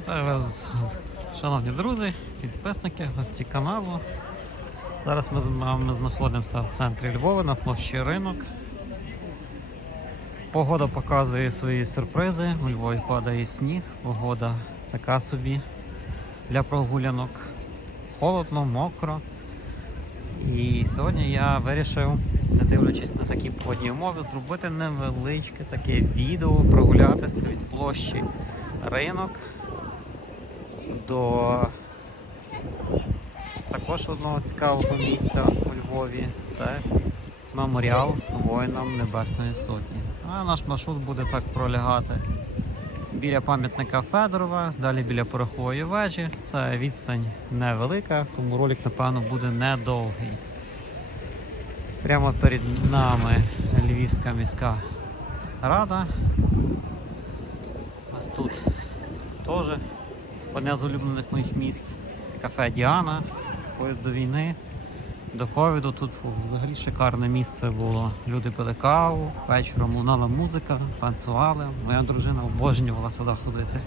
Вітаю шановні друзі, підписники, гості каналу. Зараз ми з вами знаходимося в центрі Львова на площі ринок. Погода показує свої сюрпризи. У Львові падає сніг, погода така собі для прогулянок. Холодно, мокро. І сьогодні я вирішив, не дивлячись на такі погодні умови, зробити невеличке таке відео, прогулятися від площі ринок до також одного цікавого місця у Львові. Це меморіал воїнам Небесної Сотні. А наш маршрут буде так пролягати біля пам'ятника Федорова, далі біля порохової вежі. Це відстань невелика, тому ролик, напевно, буде недовгий. Прямо перед нами Львівська міська рада. Ось тут теж одне з улюблених моїх місць. Кафе Діана, поїзд до війни. До ковіду тут взагалі шикарне місце було. Люди пили каву, вечором лунала музика, танцювали. Моя дружина обожнювала сюди ходити.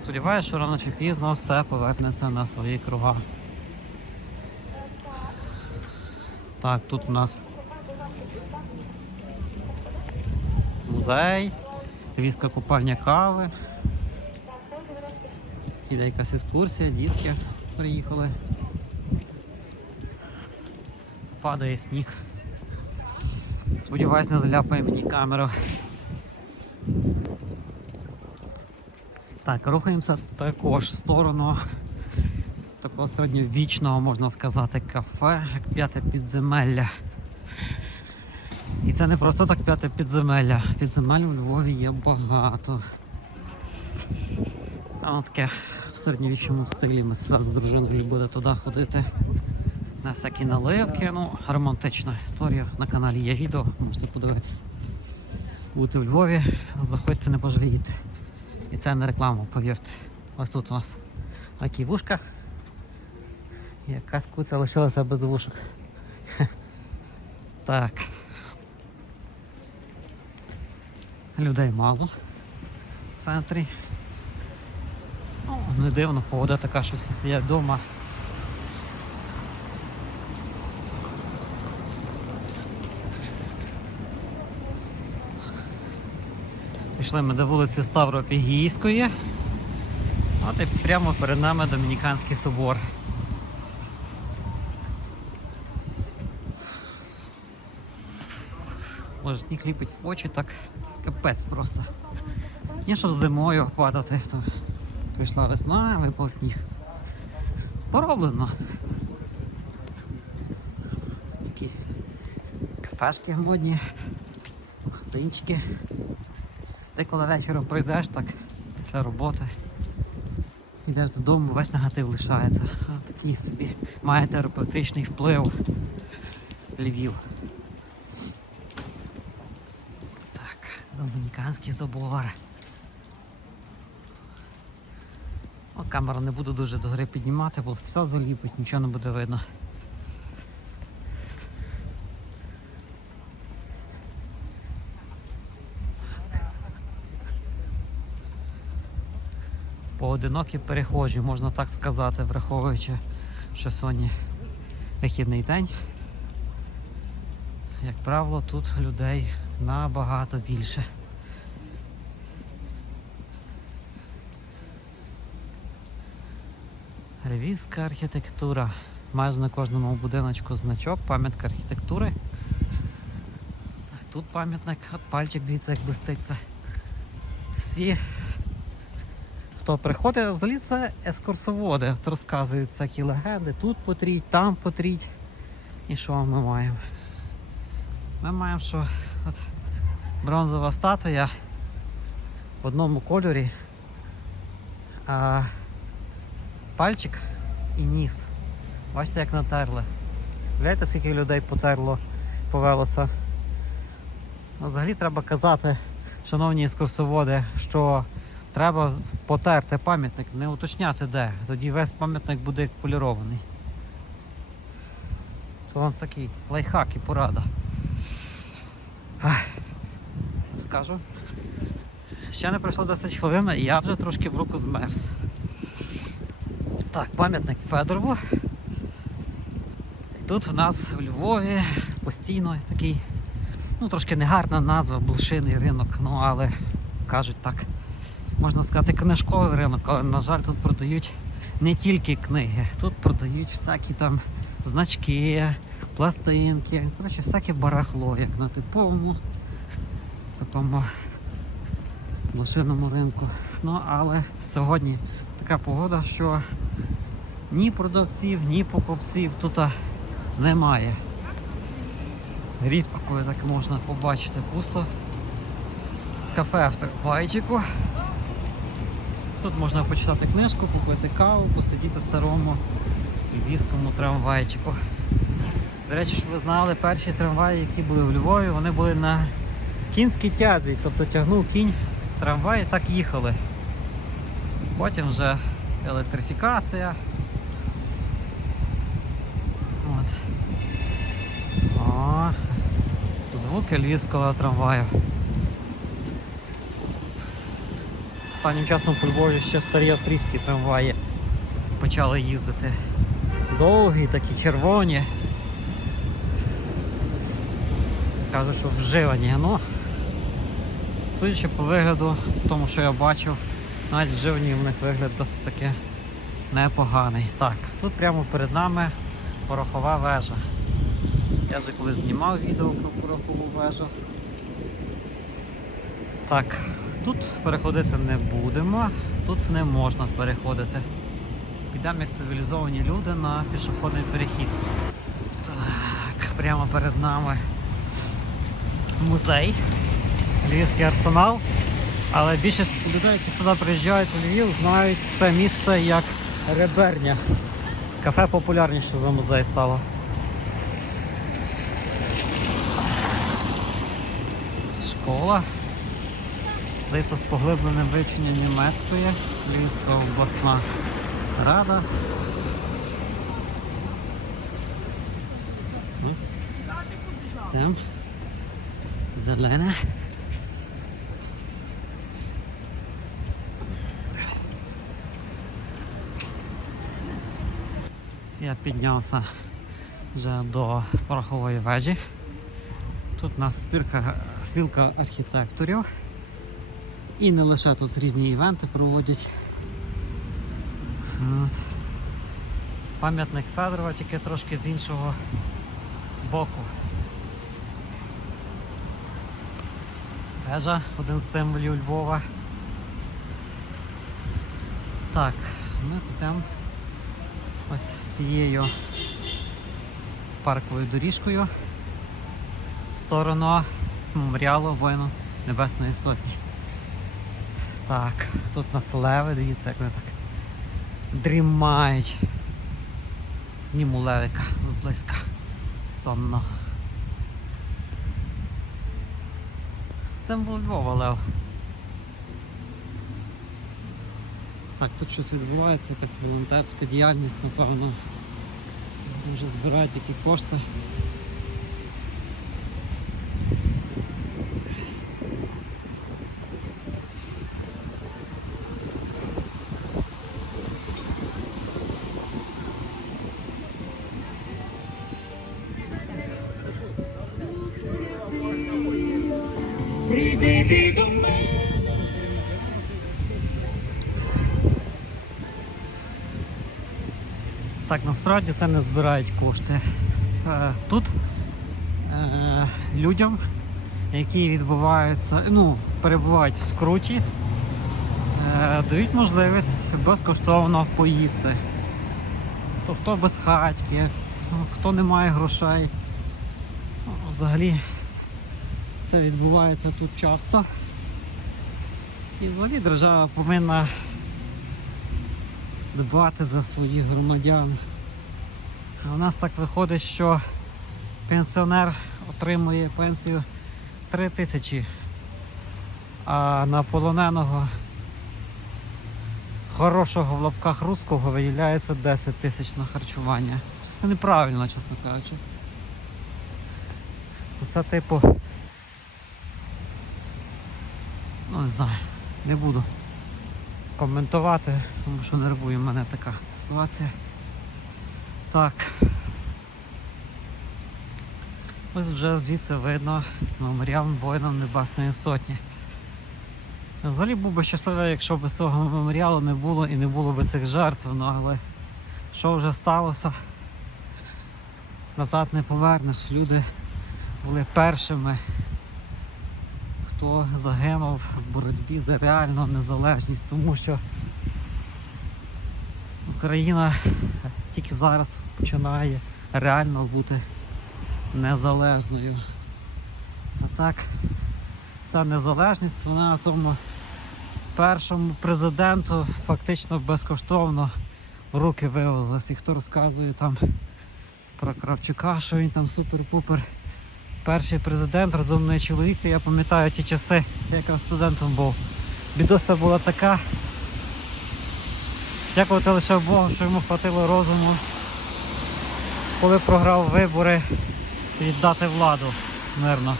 Сподіваюся, що рано чи пізно все повернеться на свої круга. Так, тут у нас музей, львівська купальня кави. Іде якась екскурсія, дітки приїхали. Падає сніг. Сподіваюсь, не заляпає мені камеру. Так, рухаємося також в сторону такого середньовічного, можна сказати, кафе, як п'яте підземелля. І це не просто так п'яте підземелля. Підземель у Львові є багато. Воно таке середньовічному стилі. Ми зараз з дружиною любили туди ходити. На всякі наливки. Ну, романтична історія. На каналі є відео, можете подивитися. Бути у Львові, заходьте, не пожалієте. І це не реклама, повірте. Ось тут у нас такі вушка. Якась куця лишилася без вушок. Так. Людей мало в центрі. Ну, не дивно, погода така, що всі сидять вдома. Пішли ми до вулиці Ставропігійської. От і прямо перед нами Домініканський собор. Може сніг ліпить в очі, так капець просто. Не щоб зимою падати, то прийшла весна, випав сніг. Пороблено. Такі кафешки модні, магазинчики. Ти коли вечором прийдеш так після роботи, йдеш додому, весь негатив лишається. А такий собі має терапевтичний вплив Львів. Так, Домініканський собор. О, камеру не буду дуже до гори піднімати, бо все заліпить, нічого не буде видно. Поодинокі перехожі, можна так сказати, враховуючи, що сьогодні вихідний день. Як правило, тут людей набагато більше. Львівська архітектура. Майже на кожному будиночку значок, пам'ятка архітектури. Тут пам'ятник, от пальчик дивіться, як блиститься. Всі, хто приходить, взагалі це екскурсоводи. От розказують всякі легенди. Тут потріть, там потріть. І що ми маємо? Ми маємо, що от бронзова статуя в одному кольорі. А пальчик і ніс. Бачите, як натерли. Гляньте, скільки людей потерло, повелося. Ну, Взагалі треба казати, шановні екскурсоводи, що треба потерти пам'ятник, не уточняти де. Тоді весь пам'ятник буде полірований. Це вам такий лайфхак і порада. Скажу, ще не пройшло 10 хвилин, і я вже трошки в руку змерз. Так, пам'ятник Федорову. І тут в нас в Львові постійно такий, ну трошки негарна назва, блошиний ринок, ну але кажуть так. Можна сказати, книжковий ринок, але, на жаль, тут продають не тільки книги, тут продають всякі там значки, пластинки, коротше, всяке барахло, як на типовому такому блошиному ринку. Ну, але сьогодні така погода, що ні продавців, ні покупців тут немає. Рідко коли так можна побачити пусто. Кафе в Терпайчику. Тут можна почитати книжку, купити каву, посидіти старому львівському трамвайчику. До речі, щоб ви знали, перші трамваї, які були в Львові, вони були на кінській тязі, тобто тягнув кінь трамвай і так їхали. Потім вже електрифікація. От. О, звуки львівського трамваю. Останнім часом по Львові ще старі австрійські трамваї почали їздити. Довгі, такі червоні. Кажуть, що вживані. Ну, судячи по вигляду, тому що я бачив, навіть вживані в них вигляд досить таки непоганий. Так, тут прямо перед нами порохова вежа. Я вже колись знімав відео про порохову вежу. Так, тут переходити не будемо, тут не можна переходити. Підемо як цивілізовані люди на пішохідний перехід. Так, прямо перед нами музей, Львівський арсенал. Але більшість людей, які сюди приїжджають у Львів, знають це місце як Реберня. Кафе популярніше за музей стало. Школа. Здається, з поглибленим вивченням німецької, Львівська обласна рада. Там. Зелене. Я піднявся вже до порохової вежі. Тут у нас спілка, спілка архітекторів. І не лише тут різні івенти проводять. От. Пам'ятник Федорова, тільки трошки з іншого боку. Вежа, один з символів Львова. Так, ми підемо ось цією парковою доріжкою в сторону меморіалу воїну Небесної Сотні. Так, тут нас леви, дивіться, як вони так дрімають. Зніму левика зблизька. Сонно. Символ Львова лев. Так, тут щось відбувається, якась волонтерська діяльність, напевно. Вже збирають які кошти. Прийди ти до Так, насправді це не збирають кошти. Е, Тут е, людям, які відбуваються, ну, перебувають в скруті, е, дають можливість безкоштовно поїсти. Тобто без хатьки, ну, хто не має грошей. Ну, Взагалі це відбувається тут часто. І взагалі держава повинна дбати за своїх громадян. А у нас так виходить, що пенсіонер отримує пенсію 3 тисячі, а на полоненого хорошого в лапках русского виділяється 10 тисяч на харчування. Це неправильно, чесно кажучи. Це типу. Ну не знаю. Не буду коментувати, тому що нервує мене така ситуація. Так. Ось вже звідси видно меморіал воїнам Небесної Сотні. Взагалі був би щасливий, якщо б цього меморіалу не було і не було б цих жертв, ну, але що вже сталося, назад не повернеш. Люди були першими, хто загинув в боротьбі за реальну незалежність, тому що Україна тільки зараз починає реально бути незалежною. А так, ця незалежність, вона цьому першому президенту фактично безкоштовно в руки вивелась. І хто розказує там про Кравчука, що він там супер-пупер. Перший президент, розумний чоловік, я пам'ятаю ті часи, як я студентом був. Бідоса була така. Дякувати лише Богу, що йому хватило розуму, коли програв вибори, віддати владу мирно.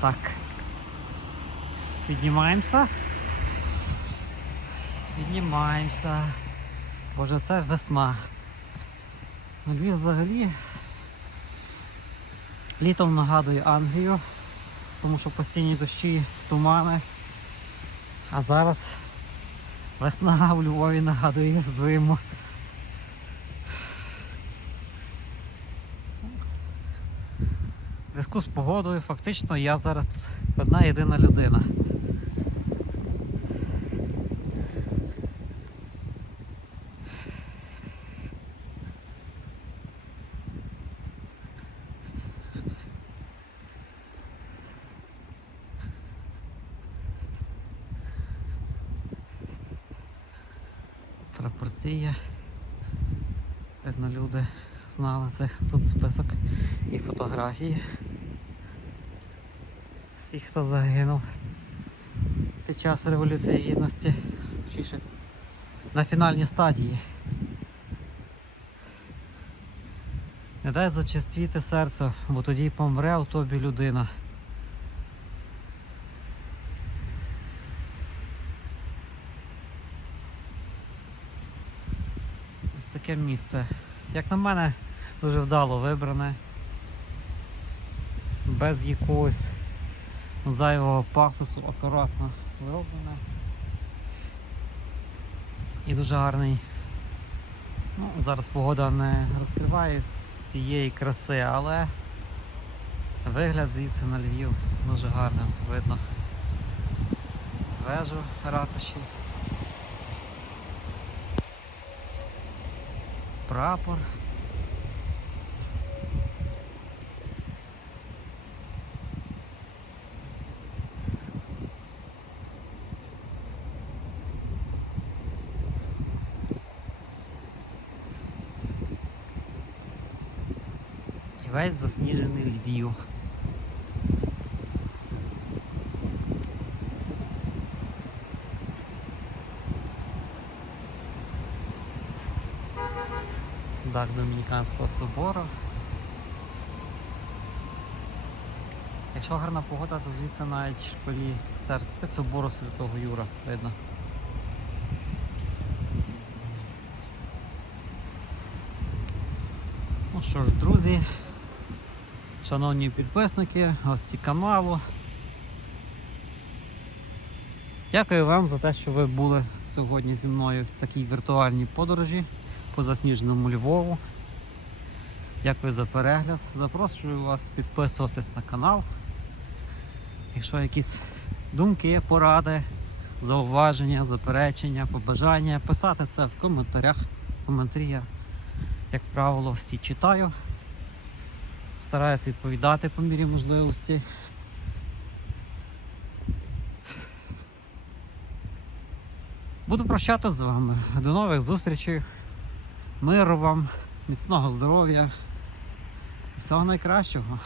Так. Піднімаємося. Піднімаємося. Боже, це весна. Львів взагалі літом нагадує Англію, тому що постійні дощі, тумани. А зараз весна у Львові нагадує зиму. В зв'язку з погодою фактично я зараз одна єдина людина. Прапорція. Видно, люди знали це тут список і фотографії. Всіх, хто загинув під час Революції Гідності. Точніше, на фінальній стадії. Не дай зачастіти серце, бо тоді помре у тобі людина. Ось таке місце. Як на мене, дуже вдало вибране. Без якогось зайвого пафосу, акуратно вироблене. І дуже гарний. Ну, зараз погода не розкриває цієї краси, але вигляд звідси на Львів дуже гарний, от видно вежу ратуші. Прапор. І Весь засніжений Львів. Дах Домініканського собору. Якщо гарна погода, то звідси навіть шпилі церкви собору Святого Юра видно. Ну що ж, друзі, шановні підписники, гості каналу. Дякую вам за те, що ви були сьогодні зі мною в такій віртуальній подорожі по засніженому Львову. Дякую за перегляд. Запрошую вас підписуватись на канал. Якщо якісь думки, поради, зауваження, заперечення, побажання, писати це в коментарях. Коментарі я, як правило, всі читаю. Стараюсь відповідати по мірі можливості. Буду прощатися з вами. До нових зустрічей. Миру вам, міцного здоров'я. Всього найкращого.